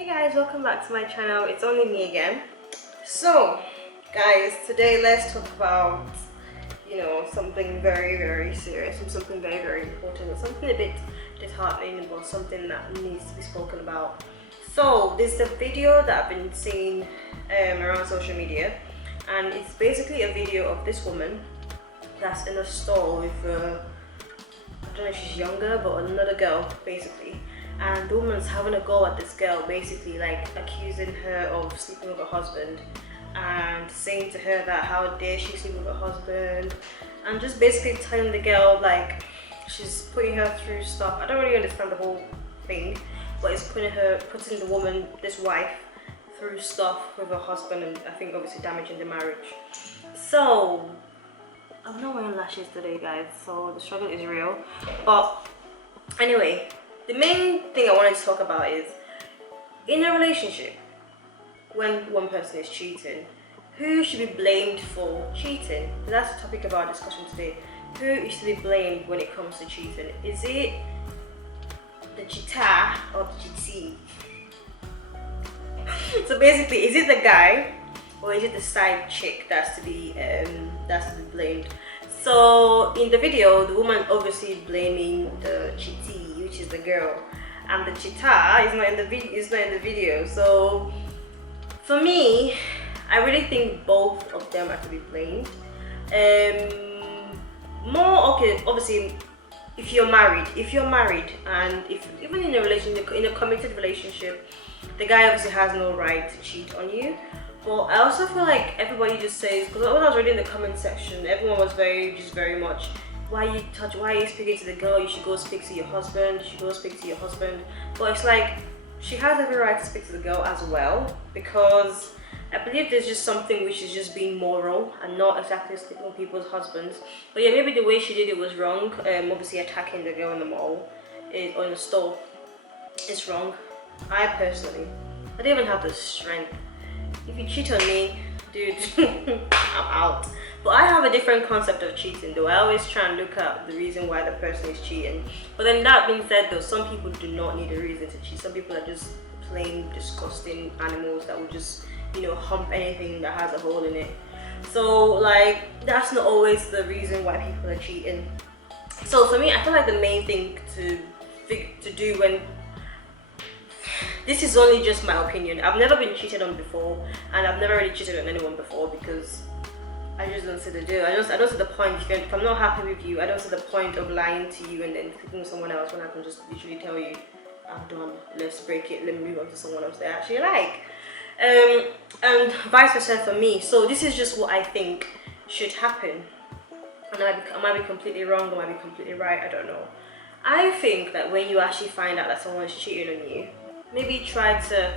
Hey guys, welcome back to my channel. It's only me again. So guys, today let's talk about something very serious and something very important, and something a bit disheartening, but something that needs to be spoken about. So this is a video that I've been seeing around social media, and it's basically a video of this woman that's in a store with I don't know if she's younger, but another girl basically. And the woman's having a go at this girl, basically like accusing her of sleeping with her husband and saying to her that how dare she sleep with her husband, and just basically telling the girl like she's putting her through stuff. I don't really understand the whole thing, but it's putting the woman, this wife, through stuff with her husband, and I think obviously damaging the marriage. So I'm not wearing lashes today guys, so the struggle is real. But anyway, the main thing I wanted to talk about is, in a relationship, when one person is cheating, who should be blamed for cheating? So that's the topic of our discussion today. Who is to be blamed when it comes to cheating? Is it the cheater or the cheatee? So basically, is it the guy or is it the side chick that's to be blamed? So in the video, the woman obviously blaming the cheatee, which is the girl, and the cheater is not in the video. So for me, I really think both of them are to be blamed. Obviously, if you're married, and if even in a relationship, in a committed relationship, the guy obviously has no right to cheat on you. But I also feel like everybody just says, because when I was reading the comment section, everyone was very much, why are you speaking to the girl? You should go speak to your husband. But it's like, she has every right to speak to the girl as well, because I believe there's just something which is just being moral and not exactly sleeping with people's husbands. But yeah, maybe the way she did it was wrong. Obviously attacking the girl in the mall or in the store is wrong. I don't even have the strength. If you cheat on me, dude, I'm out. But I have a different concept of cheating though. I always try and look at the reason why the person is cheating. But then that being said though, some people do not need a reason to cheat. Some people are just plain disgusting animals that will just, hump anything that has a hole in it. So like, that's not always the reason why people are cheating. So for me, I feel like the main thing to do when, this is only just my opinion. I've never been cheated on before, and I've never really cheated on anyone before, because I just don't see the deal. I don't see the point. If I'm not happy with you, I don't see the point of lying to you and then sleeping with someone else when I can just literally tell you, I'm done, let's break it, let me move on to someone else that I actually like. And vice versa for me. So this is just what I think should happen. And I might be completely wrong, or I might be completely right, I don't know. I think that when you actually find out that someone is cheating on you, maybe try to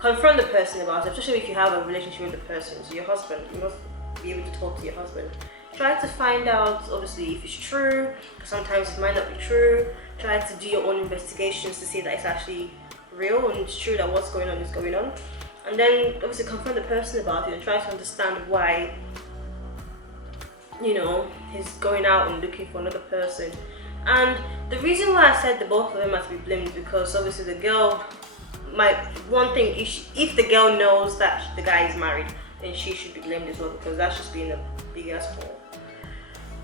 confront the person about it, especially if you have a relationship with the person, so your husband. You must be able to talk to your husband. Try to find out, obviously, if it's true, because sometimes it might not be true. Try to do your own investigations to see that it's actually real and it's true that what's going on is going on. And then obviously confront the person about it and try to understand why, he's going out and looking for another person. And the reason why I said the both of them have to be blamed, because obviously the girl, if the girl knows that the guy is married, then she should be blamed as well, because that's just being a big ass fool.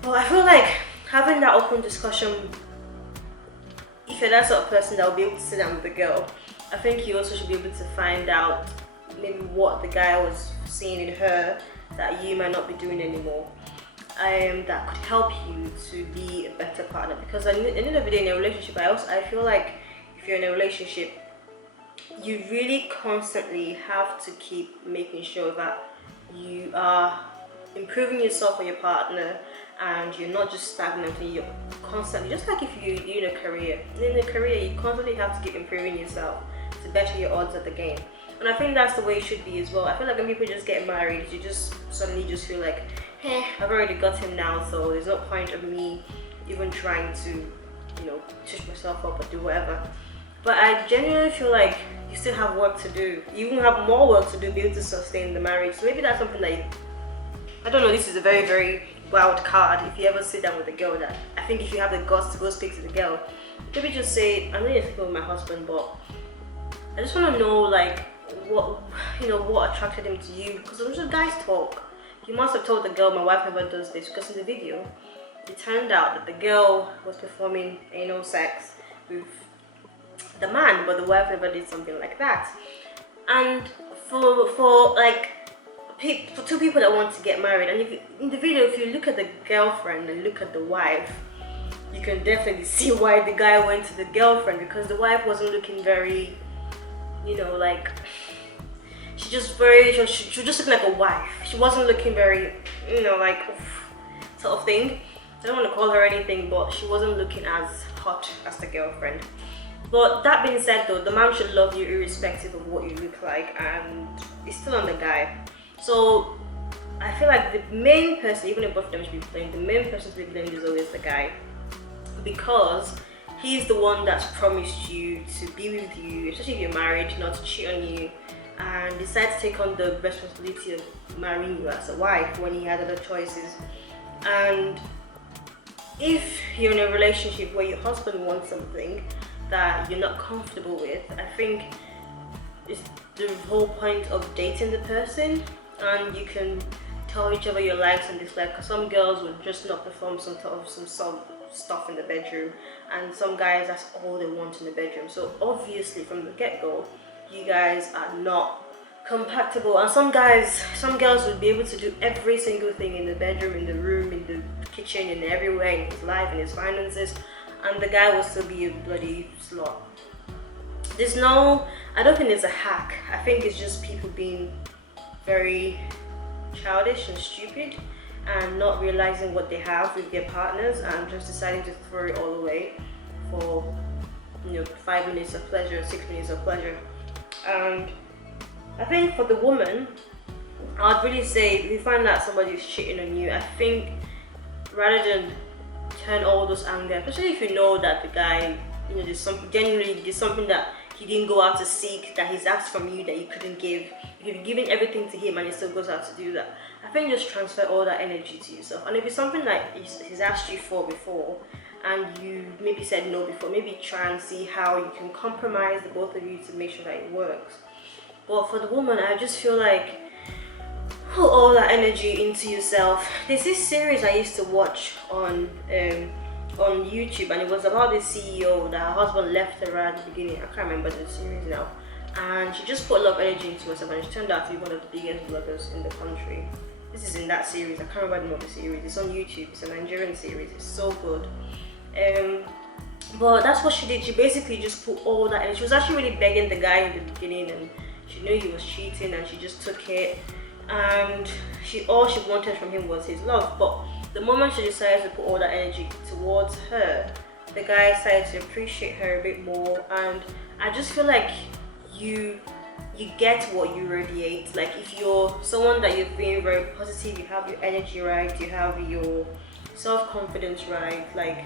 But I feel like having that open discussion, if you're that sort of person that will be able to sit down with the girl, I think you also should be able to find out maybe what the guy was seeing in her that you might not be doing anymore. That could help you to be a better partner. Because at the end of the day, in a relationship, I feel like if you're in a relationship, you really constantly have to keep making sure that you are improving yourself or your partner, and you're not just stagnant, and you're constantly, just like if you're in a career, you constantly have to keep improving yourself to better your odds at the game. And I think that's the way it should be as well. I feel like when people just get married, you just suddenly just feel like, I've already got him now, so there's no point of me even trying to, touch myself up or do whatever. But I genuinely feel like you still have work to do. You even have more work to do to be able to sustain the marriage. So maybe that's something that I don't know, this is a very wild card. If you ever sit down with a girl, that I think if you have the guts to go speak to the girl, maybe just say, I know you're sleeping with my husband, but I just want to know like what what attracted him to you, because I'm just guys talk. He must have told the girl, my wife never does this, because in the video it turned out that the girl was performing anal sex with the man, but the wife never did something like that. And for like for two people that want to get married, and if you, in the video, if you look at the girlfriend and look at the wife, you can definitely see why the guy went to the girlfriend, because the wife wasn't looking very, like she just looking like a wife. She wasn't looking very, like sort of thing. I don't want to call her anything, but she wasn't looking as hot as the girlfriend. But that being said though, the man should love you irrespective of what you look like, and it's still on the guy. So I feel like the main person, even if both of them should be blamed, the main person to be blamed is always the guy, because he's the one that's promised you to be with you, especially if you're married, not to cheat on you, and decide to take on the responsibility of marrying you as a wife when he had other choices. And if you're in a relationship where your husband wants something that you're not comfortable with, I think it's the whole point of dating the person, and you can tell each other your likes and dislikes, because some girls would just not perform some stuff in the bedroom, and some guys, that's all they want in the bedroom. So obviously from the get-go, you guys are not compatible, and some girls would be able to do every single thing in the bedroom, in the room, in the kitchen, and everywhere, in his life, in his finances, and the guy will still be a bloody slut. I don't think it's a hack. I think it's just people being very childish and stupid and not realizing what they have with their partners, and just deciding to throw it all away for 5 minutes of pleasure, 6 minutes of pleasure. And I think for the woman, I'd really say if you find out somebody is cheating on you, I think rather than turn all those anger, especially if you know that the guy, there's something that he didn't go out to seek, that he's asked from you that you couldn't give. If you've given everything to him and he still goes out to do that, I think just transfer all that energy to yourself. And if it's something like he's asked you for before and you maybe said no before, maybe try and see how you can compromise the both of you to make sure that it works. But for the woman, I just feel like put all that energy into yourself. There's this series I used to watch on YouTube, and it was about this CEO that her husband left her at the beginning. I can't remember the series now. And she just put a lot of energy into herself, and she turned out to be one of the biggest bloggers in the country. This is in that series. I can't remember the name of the series. It's on YouTube. It's a Nigerian series. It's so good. But that's what she did. She basically just put all that, and she was actually really begging the guy in the beginning, and she knew he was cheating, and she just took it. And all she wanted from him was his love. But the moment she decided to put all that energy towards her, the guy started to appreciate her a bit more. And I just feel like you get what you radiate. Like if you're someone that you're being very positive, you have your energy right, you have your self-confidence right, like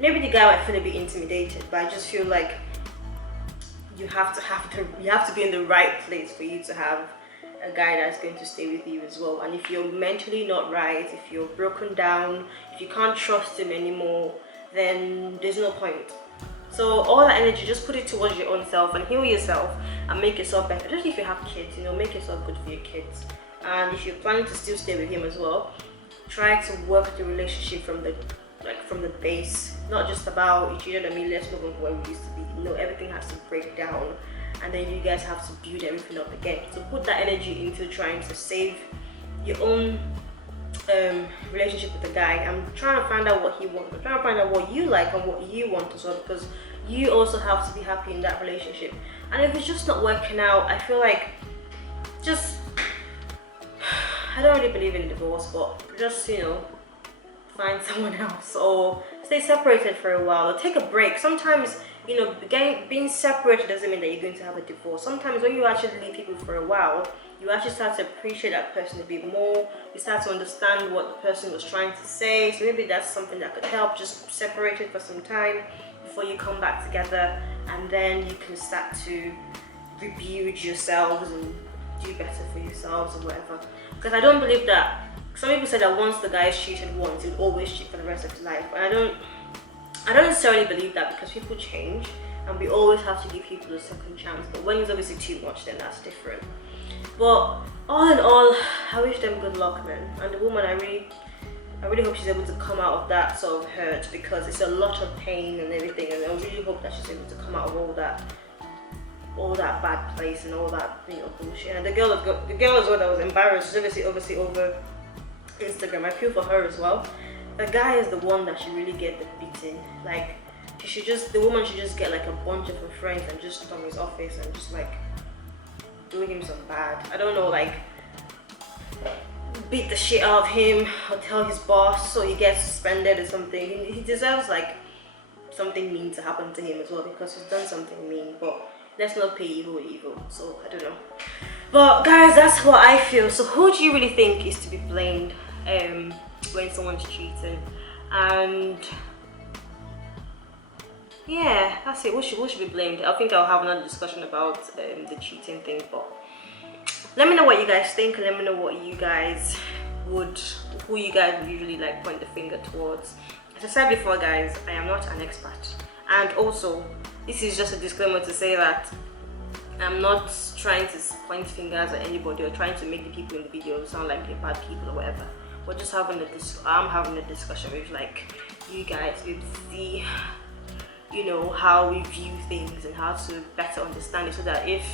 maybe the guy might feel a bit intimidated, but I just feel like you have to be in the right place for you to have a guy that's going to stay with you as well. And if you're mentally not right, if you're broken down, if you can't trust him anymore, then there's no point. So all that energy, just put it towards your own self and heal yourself and make yourself better. Especially if you have kids, make yourself good for your kids. And if you're planning to still stay with him as well, try to work the relationship from the base. Not just about, let's move on to where we used to be. Everything has to break down, and then you guys have to build everything up again. So put that energy into trying to save your own relationship with the guy. I'm trying to find out what he wants. I'm trying to find out what you like and what you want as well, because you also have to be happy in that relationship. And if it's just not working out, I feel like I don't really believe in divorce, but just find someone else, or stay separated for a while, or take a break. Sometimes being separated doesn't mean that you're going to have a divorce. Sometimes when you actually leave people for a while, you actually start to appreciate that person a bit more. You start to understand what the person was trying to say. So maybe that's something that could help. Just separate it for some time before you come back together, and then you can start to rebuild yourselves and do better for yourselves or whatever. Because I don't believe that. Some people say that once the guy is cheated once, he'll always cheat for the rest of his life. And I don't necessarily believe that, because people change. and we always have to give people a second chance. But when it's obviously too much, then that's different. But all in all, I wish them good luck, man. And the woman, I really hope she's able to come out of that sort of hurt, because it's a lot of pain and everything, and I really hope that she's able to come out of all that bad place and all that, you know, bullshit. And the girl as well that was embarrassed, obviously over Instagram. I feel for her as well. The guy is the one that should really get the beating. Like, the woman should just get like a bunch of her friends and just storm his office and just like doing him some bad. I don't know, like beat the shit out of him or tell his boss so he gets suspended or something. He deserves like something mean to happen to him as well, because he's done something mean. But let's not pay evil with evil. So I don't know. But guys, that's what I feel. So who do you really think is to be blamed when someone's cheating? And yeah, that's it. Who should be blamed? I think I'll have another discussion about the cheating thing. But let me know what you guys think. Let me know what who you guys would usually like point the finger towards. As I said before, guys, I am not an expert, and also this is just a disclaimer to say that I'm not trying to point fingers at anybody or trying to make the people in the video sound like they're bad people or whatever. We're just having I'm having a discussion with like you guys to see, you know, how we view things and how to better understand it, so that if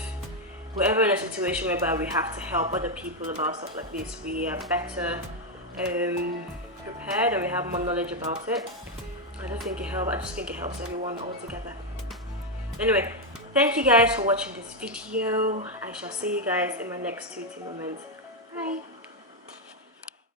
we're ever in a situation whereby we have to help other people about stuff like this, we are better prepared and we have more knowledge about it. I just think it helps everyone all together. Anyway, thank you guys for watching this video. I shall see you guys in my next 2 moments. Bye.